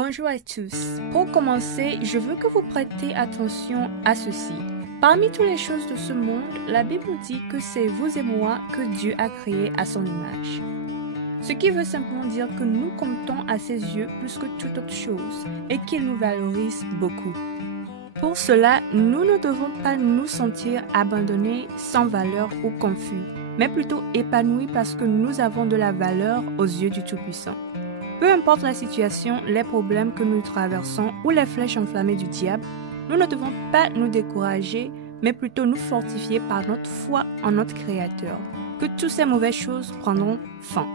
Bonjour à tous. Pour commencer, je veux que vous prêtez attention à ceci. Parmi toutes les choses de ce monde, la Bible dit que c'est vous et moi que Dieu a créés à son image. Ce qui veut simplement dire que nous comptons à ses yeux plus que toute autre chose et qu'il nous valorise beaucoup. Pour cela, nous ne devons pas nous sentir abandonnés, sans valeur ou confus, mais plutôt épanouis parce que nous avons de la valeur aux yeux du Tout-Puissant. Peu importe la situation, les problèmes que nous traversons ou les flèches enflammées du diable, nous ne devons pas nous décourager, mais plutôt nous fortifier par notre foi en notre Créateur, que toutes ces mauvaises choses prendront fin.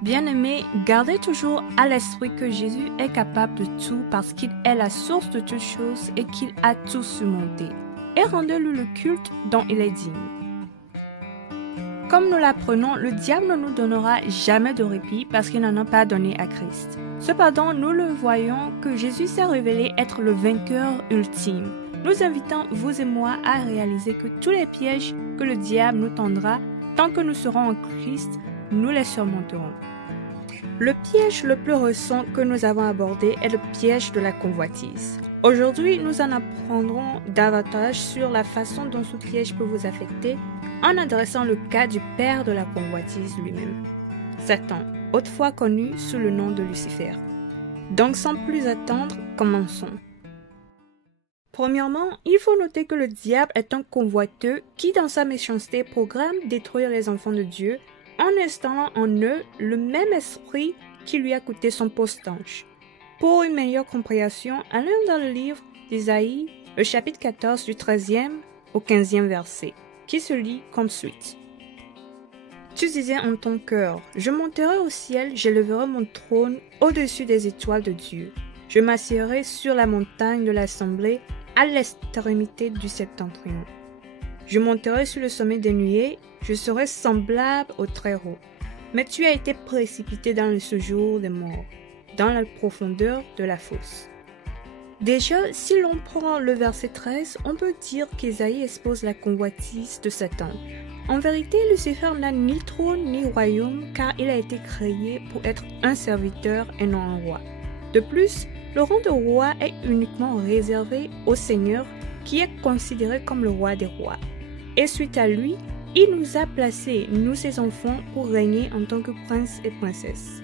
Bien-aimés, gardez toujours à l'esprit que Jésus est capable de tout parce qu'il est la source de toutes choses et qu'il a tout surmonté. Et rendez-lui le culte dont il est digne. Comme nous l'apprenons, le diable ne nous donnera jamais de répit parce qu'il n'en a pas donné à Christ. Cependant, nous le voyons que Jésus s'est révélé être le vainqueur ultime, nous invitant vous et moi à réaliser que tous les pièges que le diable nous tendra, tant que nous serons en Christ, nous les surmonterons. Le piège le plus récent que nous avons abordé est le piège de la convoitise. Aujourd'hui, nous en apprendrons davantage sur la façon dont ce piège peut vous affecter en adressant le cas du père de la convoitise lui-même, Satan, autrefois connu sous le nom de Lucifer. Donc sans plus attendre, commençons. Premièrement, il faut noter que le diable est un convoiteux qui, dans sa méchanceté, programme détruire les enfants de Dieu en installant en eux le même esprit qui lui a coûté son poste d'ange. Pour une meilleure compréhension, allons dans le livre d'Ésaïe, le chapitre 14 du 13e au 15e verset, qui se lit comme suit. Tu disais en ton cœur, je monterai au ciel, j'élèverai mon trône au-dessus des étoiles de Dieu. Je m'assiérai sur la montagne de l'assemblée à l'extrémité du septentrion. Je monterai sur le sommet des nuées, je serai semblable au Très-Haut. Mais tu as été précipité dans le séjour des morts, dans la profondeur de la fosse. Déjà, si l'on prend le verset 13, on peut dire qu'Ésaïe expose la convoitise de Satan. En vérité, Lucifer n'a ni trône ni royaume car il a été créé pour être un serviteur et non un roi. De plus, le rang de roi est uniquement réservé au Seigneur qui est considéré comme le roi des rois. Et suite à lui, il nous a placés, nous ses enfants, pour régner en tant que princes et princesses.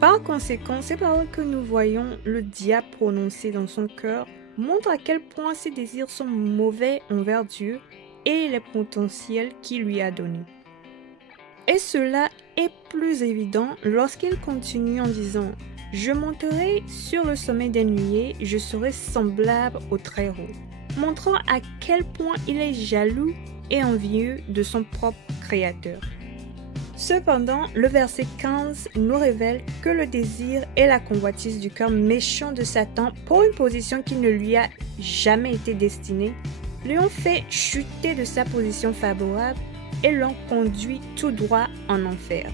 Par conséquent, ces paroles que nous voyons le diable prononcer dans son cœur montrent à quel point ses désirs sont mauvais envers Dieu et les potentiels qu'il lui a donnés. Et cela est plus évident lorsqu'il continue en disant « Je monterai sur le sommet des nuées, je serai semblable au Très-Haut », montrant à quel point il est jaloux et envieux de son propre Créateur. Cependant, le verset 15 nous révèle que le désir et la convoitise du cœur méchant de Satan pour une position qui ne lui a jamais été destinée, lui ont fait chuter de sa position favorable et l'ont conduit tout droit en enfer.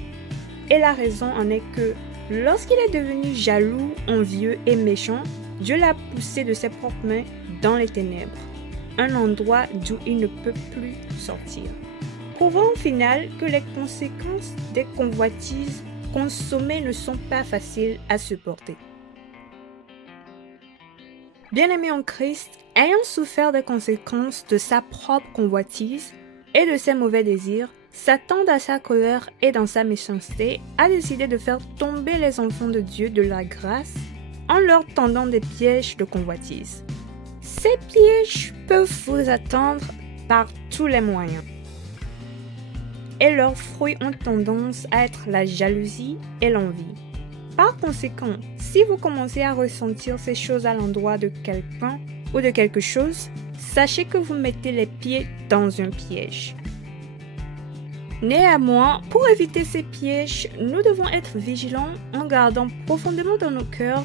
Et la raison en est que, lorsqu'il est devenu jaloux, envieux et méchant, Dieu l'a poussé de ses propres mains dans les ténèbres, un endroit d'où il ne peut plus sortir. Prouvant au final que les conséquences des convoitises consommées ne sont pas faciles à supporter. Bien-aimé en Christ, ayant souffert des conséquences de sa propre convoitise et de ses mauvais désirs, Satan, dans sa colère et dans sa méchanceté, a décidé de faire tomber les enfants de Dieu de la grâce en leur tendant des pièges de convoitise. Ces pièges peuvent vous attendre par tous les moyens. Et leurs fruits ont tendance à être la jalousie et l'envie. Par conséquent, si vous commencez à ressentir ces choses à l'endroit de quelqu'un ou de quelque chose, sachez que vous mettez les pieds dans un piège. Néanmoins, pour éviter ces pièges, nous devons être vigilants en gardant profondément dans nos cœurs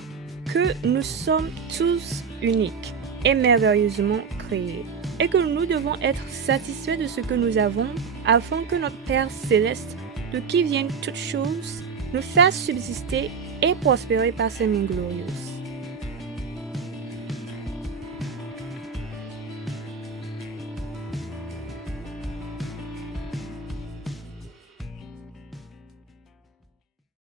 que nous sommes tous uniques et merveilleusement créés, et que nous devons être satisfaits de ce que nous avons afin que notre Père céleste, de qui viennent toutes choses, nous fasse subsister et prospérer par ses mains glorieuses.